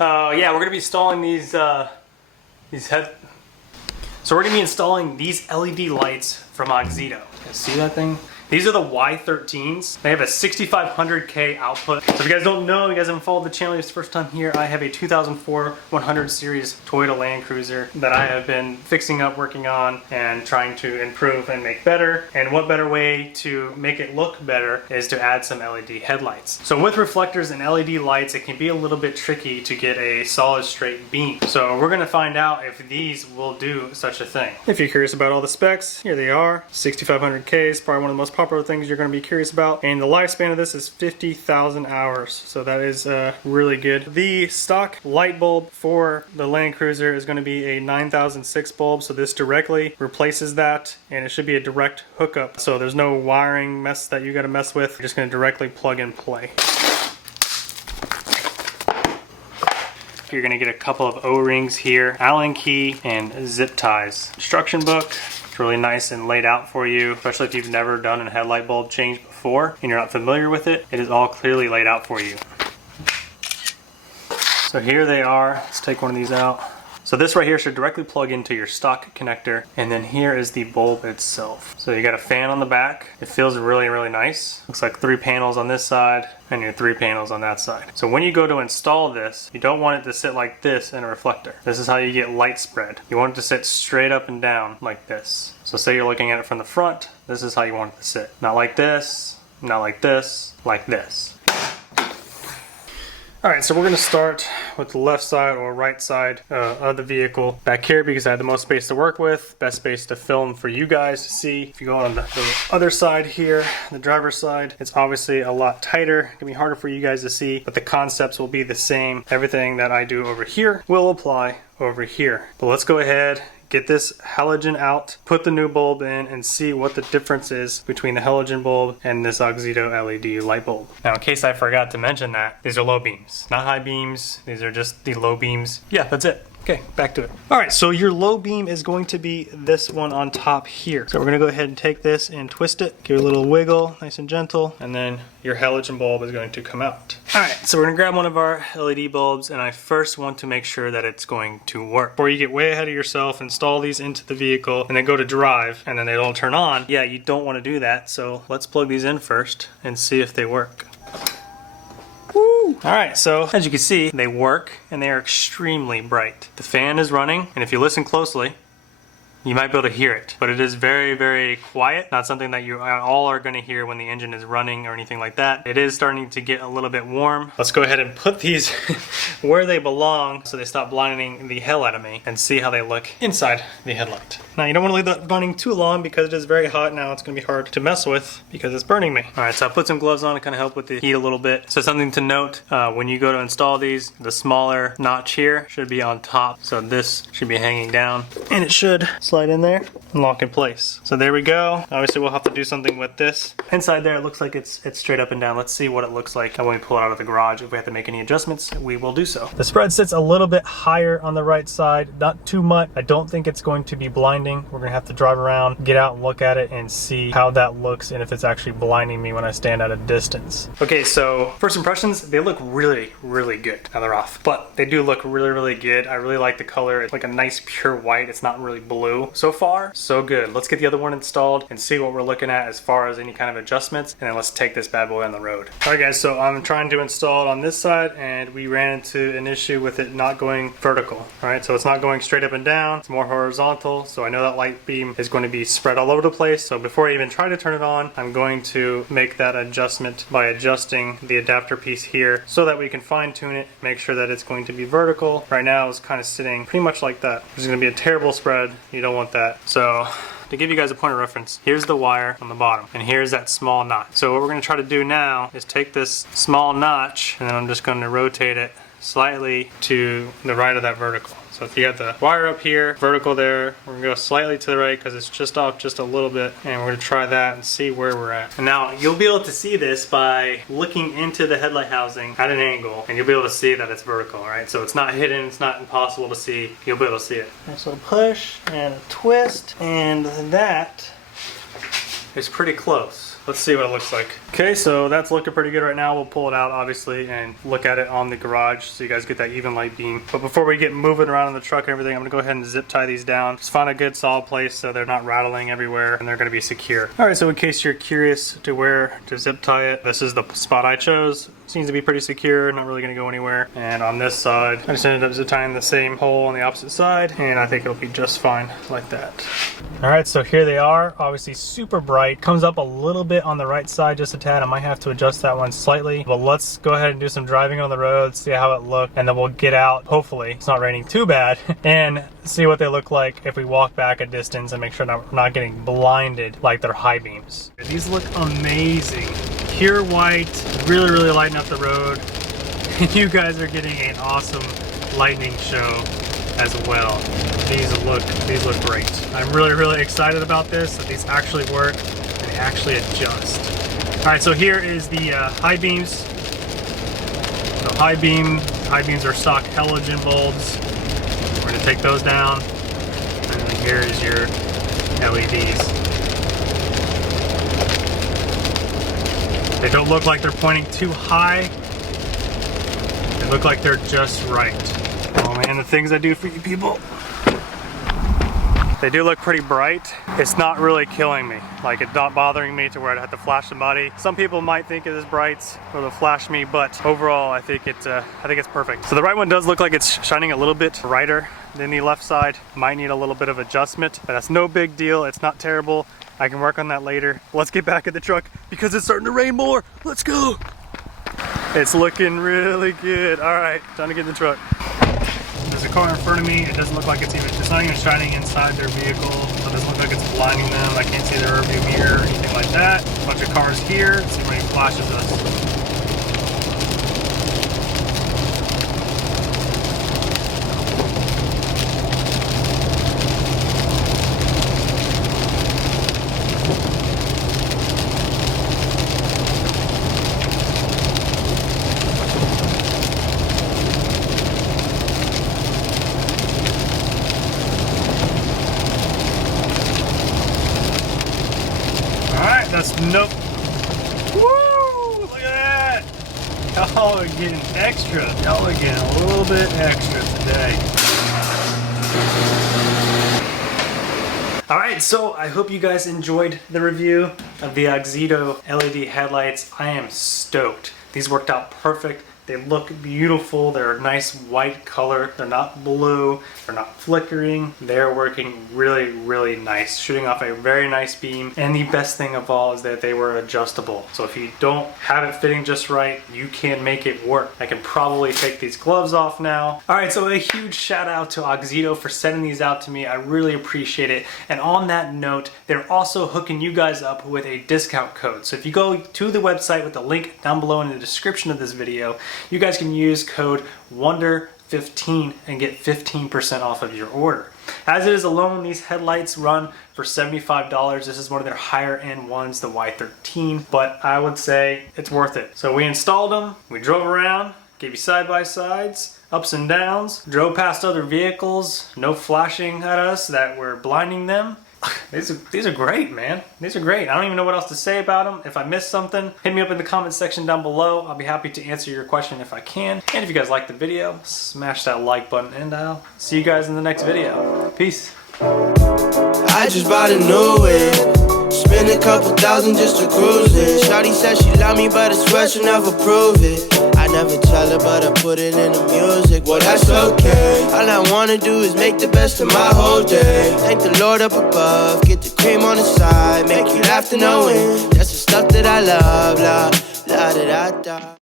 Yeah, we're gonna be installing these So we're gonna be installing these LED lights from Auxito. See that thing? These are the Y13s. They have a 6500K output. So if you guys don't know, you guys haven't followed the channel, it's the first time here, I have a 2004 100 series Toyota Land Cruiser that I have been fixing up, working on, and trying to improve and make better. And what better way to make it look better is to add some LED headlights. So with reflectors and LED lights, it can be a little bit tricky to get a solid straight beam. So we're gonna find out if these will do such a thing. If you're curious about all the specs, here they are. 6500K is probably one of the most popular things you're going to be curious about, and the lifespan of this is 50,000 hours, so that is really good. The stock light bulb for the Land Cruiser is going to be a 9006 bulb, so this directly replaces that, and it should be a direct hookup, so there's no wiring mess that you got to mess with. You're just going to directly plug and play. You're going to get a couple of O-rings here, Allen key, and zip ties. Instruction book. It's really nice and laid out for you, especially if you've never done a headlight bulb change before and you're not familiar with it. It is all clearly laid out for you. So here they are. Let's take one of these out. So this right here should directly plug into your stock connector, and then here is the bulb itself. So you got a fan on the back. It feels really, really nice. Looks like 3 panels on this side and your 3 panels on that side. So when you go to install this, you don't want it to sit like this in a reflector. This is how you get light spread. You want it to sit straight up and down like this. So say you're looking at it from the front, this is how you want it to sit. Not like this, not like this, like this. Alright, so we're going to start with the left side or right side of the vehicle back here because I had the most space to work with, best space to film for you guys to see. If you go on the other side here, the driver's side, it's obviously a lot tighter. It can be harder for you guys to see, but the concepts will be the same. Everything that I do over here will apply over here. But let's go ahead, get this halogen out, put the new bulb in, and see what the difference is between the halogen bulb and this Auxito LED light bulb. Now, in case I forgot to mention that, these are low beams, not high beams. These are just the low beams. Yeah, that's it. Okay, back to it. All right, so your low beam is going to be this one on top here. So we're gonna go ahead and take this and twist it, give it a little wiggle, nice and gentle, and then your halogen bulb is going to come out. All right, so we're gonna grab one of our LED bulbs, and I first want to make sure that it's going to work. Before you get way ahead of yourself, install these into the vehicle, and then go to drive, and then they don't turn on. Yeah, you don't wanna do that, so let's plug these in first and see if they work. Alright, so as you can see, they work and they are extremely bright. The fan is running, and if you listen closely, you might be able to hear it, but it is very, very quiet. Not something that you all are going to hear when the engine is running or anything like that. It is starting to get a little bit warm. Let's go ahead and put these where they belong so they stop blinding the hell out of me, and see how they look inside the headlight. Now, you don't want to leave that burning too long because it is very hot now. It's going to be hard to mess with because it's burning me. Alright, so I put some gloves on to kind of help with the heat a little bit. So something to note, when you go to install these, the smaller notch here should be on top. So this should be hanging down, and it should slide in there and lock in place. So there we go. Obviously we'll have to do something with this. Inside there it looks like it's straight up and down. Let's see what it looks like when we pull it out of the garage. If we have to make any adjustments, we will do so. The spread sits a little bit higher on the right side, not too much. I don't think it's going to be blinding. We're gonna have to drive around, get out and look at it and see how that looks and if it's actually blinding me when I stand at a distance. Okay, so first impressions, they look really, really good. Now they're off, but they do look really, really good. I really like the color. It's like a nice pure white. It's not really blue. So far, so good. Let's get the other one installed and see what we're looking at as far as any kind of adjustments, and then let's take this bad boy on the road. Alright guys, so I'm trying to install it on this side, and we ran into an issue with it not going vertical. Alright, so it's not going straight up and down, it's more horizontal, so I know that light beam is going to be spread all over the place. So before I even try to turn it on, I'm going to make that adjustment by adjusting the adapter piece here so that we can fine tune it, make sure that it's going to be vertical. Right now it's kind of sitting pretty much like that. There's going to be a terrible spread. You don't want that. So to give you guys a point of reference, here's the wire on the bottom, and here's that small notch. So what we're going to try to do now is take this small notch, and then I'm just going to rotate it slightly to the right of that vertical. So if you got the wire up here, vertical there, we're gonna go slightly to the right because it's just off just a little bit, and we're gonna try that and see where we're at. And now you'll be able to see this by looking into the headlight housing at an angle, and you'll be able to see that it's vertical, right? So it's not hidden, it's not impossible to see, you'll be able to see it. And so push and a twist, and that is pretty close. Let's see what it looks like. Okay, so that's looking pretty good right now. We'll pull it out, obviously, and look at it on the garage so you guys get that even light beam. But before we get moving around in the truck and everything, I'm gonna go ahead and zip tie these down. Just find a good solid place so they're not rattling everywhere and they're gonna be secure. All right, so in case you're curious to where to zip tie it, this is the spot I chose. Seems to be pretty secure, not really gonna go anywhere. And on this side, I just ended up zip tying the same hole on the opposite side, and I think it'll be just fine like that. All right, so here they are, obviously super bright. Comes up a little bit on the right side, just a tad. I might have to adjust that one slightly, but let's go ahead and do some driving on the road, see how it looks, and then we'll get out, hopefully it's not raining too bad, and see what they look like if we walk back a distance and make sure we're not getting blinded like their high beams. These look amazing. Pure white, really, really lighting up the road. You guys are getting an awesome lightning show as well. These look great. I'm really, really excited about this, that these actually work and they actually adjust. All right, so here is the high beams. So high beams are stock halogen bulbs. We're gonna take those down. And then here is your LEDs. They don't look like they're pointing too high. They look like they're just right. Oh man, the things I do for you people. They do look pretty bright. It's not really killing me. Like, it's not bothering me to where I'd have to flash somebody. Some people might think it is bright or they'll flash me, but overall I think it's perfect. So the right one does look like it's shining a little bit brighter than the left side. Might need a little bit of adjustment, but that's no big deal. It's not terrible. I can work on that later. Let's get back in the truck because it's starting to rain more. Let's go. It's looking really good. All right, time to get in the truck. There's a car in front of me. It doesn't look like it's not even shining inside their vehicle. So it doesn't look like it's blinding them. I can't see their rearview mirror or anything like that. A bunch of cars here. Let's see if anybody flashes us. That's nope. Woo! Look at that! Y'all are getting extra. Y'all are getting a little bit extra today. Alright, so I hope you guys enjoyed the review of the Auxito LED headlights. I am stoked. These worked out perfect. They look beautiful. They're a nice white color. They're not blue. They're not flickering. They're working really, really nice, shooting off a very nice beam. And the best thing of all is that they were adjustable. So if you don't have it fitting just right, you can make it work. I can probably take these gloves off now. All right, so a huge shout out to Auxito for sending these out to me. I really appreciate it. And on that note, they're also hooking you guys up with a discount code. So if you go to the website with the link down below in the description of this video, you guys can use code WONDER15 and get 15% off of your order. As it is alone, these headlights run for $75. This is one of their higher end ones, the Y13, but I would say it's worth it. So we installed them, we drove around, gave you side-by-sides, ups and downs, drove past other vehicles, no flashing at us that were blinding them. These are great, man. These are great. I don't even know what else to say about them. If I missed something, hit me up in the comment section down below. I'll be happy to answer your question if I can. And if you guys like the video, smash that like button, and I'll see you guys in the next video. Peace. I just bought a new whip. Spend a couple thousand just to cruise it. Shawty said she love me, but I swear she'll never prove it. I never tell her, but I put it in the music. Well, that's okay. All I wanna do is make the best of my whole day. Thank the Lord up above, get the cream on the side, make you laugh to know it. That's the stuff that I love, la, la da da da.